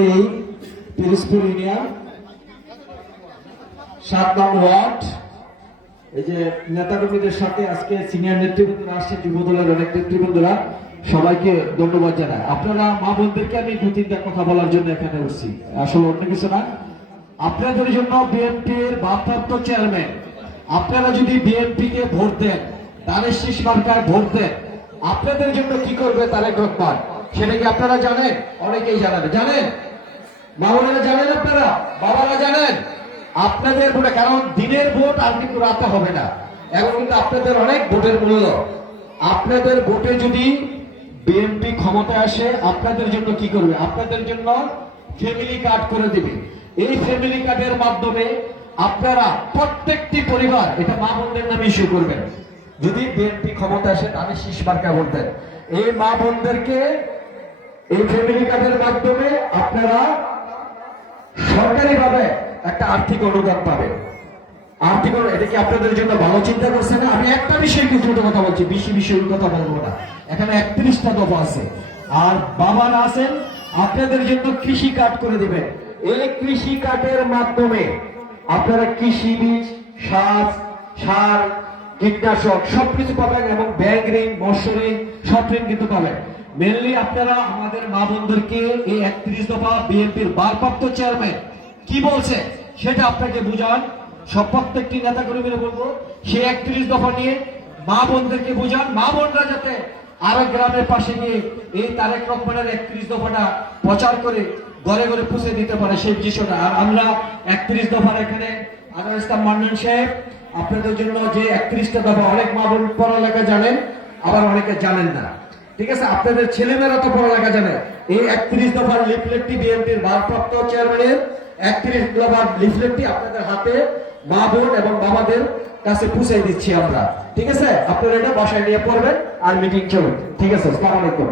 এই পিরিজপুর ইউনিয়ন 7 নং ওয়ার্ড এই যে নেতাকর্মীদের সাথে আজকে সিনিয়র নেতৃবৃন্দরা আসছে, যুবদলের অনেক নেতৃবৃন্দরা, সবাইকে ধন্যবাদ জানাই। আপনারা মা বোনদেরকে আমি 2-3টা কথা বলার জন্য এখানে উঠছি, আসলে অন্য কিছু না। আপনাদের জন্য বিএনপির ভারপ্রাপ্ত চেয়ারম্যান, আপনারা যদি বিএনপি কে ভোট দেন, ধানের শীষ মার্কায় ভোট দেন, আপনাদের জন্য কি করবে তারেক রহমান সেটা কি আপনারা জানেন? অনেকেই জানেন। জানেন মা বোনেরা? জানেন আপনারা? বাবারা জানেন? আপনাদের ভোটে, কারণ দিনের ভোট আর কিন্তু রাতে হবে না, এখন কিন্তু আপনাদের অনেক ভোটের মূল্য। আপনাদের ভোটে যদি বিএনপি ক্ষমতায় আসে, আপনাদের জন্য কি করবে? আপনাদের জন্য ফ্যামিলি কার্ড করে দিবে। এই ফ্যামিলি কার্ডের মাধ্যমে আপনারা প্রত্যেকটি পরিবার এটা মা বোনদের নামে ইস্যু করবেন। যদি বিএনপি ক্ষমতা আসে তাহলে শীষ মার্কা বলতেন, এই মা বোনদেরকে এই ফ্যামিলি কার্ডের মাধ্যমে আপনারা সরকারিভাবে একটা আর্থিক অনুদান পাবেন। আর্থিক এটা কি আপনাদের জন্য ভালো চিন্তা করছে না? আমি একটা বিষয় কিছু কথা বলছি, বেশি বিষয়ের কথা বলবো না। এখানে 31টা দফা আছে। আর বাবারা আছেন, আপনাদের জন্য কৃষি কার্ড করে দিবেন। এই কৃষি কার্ডের মাধ্যমে আপনারা কৃষি বীজ, সার, কীটনাশক সবকিছু পাবেন এবং ব্যাংক ঋণ, মৎস্য ঋণ, সব ঋণ কিন্তু পাবেন। মেনলি আপনারা আমাদের মা বোনদেরকে এই 31 দফা বিএনপির ভারপ্রাপ্ত চেয়ারম্যান কি বলছে সেটা আপনাকে বুঝান। সব প্রত্যেকটি নেতা কর্মীরা বলবো সেই 31 দফা নিয়ে মা বোনদেরকে বুঝান, মা বোনরা যাতে আরো গ্রামের পাশে গিয়ে এই তারেক রহমানের 31 দফাটা প্রচার করে ঘরে ঘরে পৌঁছে দিতে পারে সেই বিষয়টা। আর আমরা 31 দফার এখানে আনোয়ার ইসলাম মান্নান সাহেব আপনাদের জন্য যে 31টা দফা, অনেক মা বোন পড়ালেখা জানেন, আবার অনেকে জানেন না, ঠিক আছে? আপনাদের ছেলেমেয়েরা তো পড়ালেখা জানে। এই 31 দফার লিফলেটটি বিএনপির ভারপ্রাপ্ত চেয়ারম্যানের 31 দফার লিফলেটটি আপনাদের হাতে মা বোন এবং বাবাদের কাছে পৌঁছে দিচ্ছি আমরা, ঠিক আছে? আপনারা এটা বাসায় নিয়ে পড়বেন আর মিটিং চলুন, ঠিক আছে? আসসালামু আলাইকুম।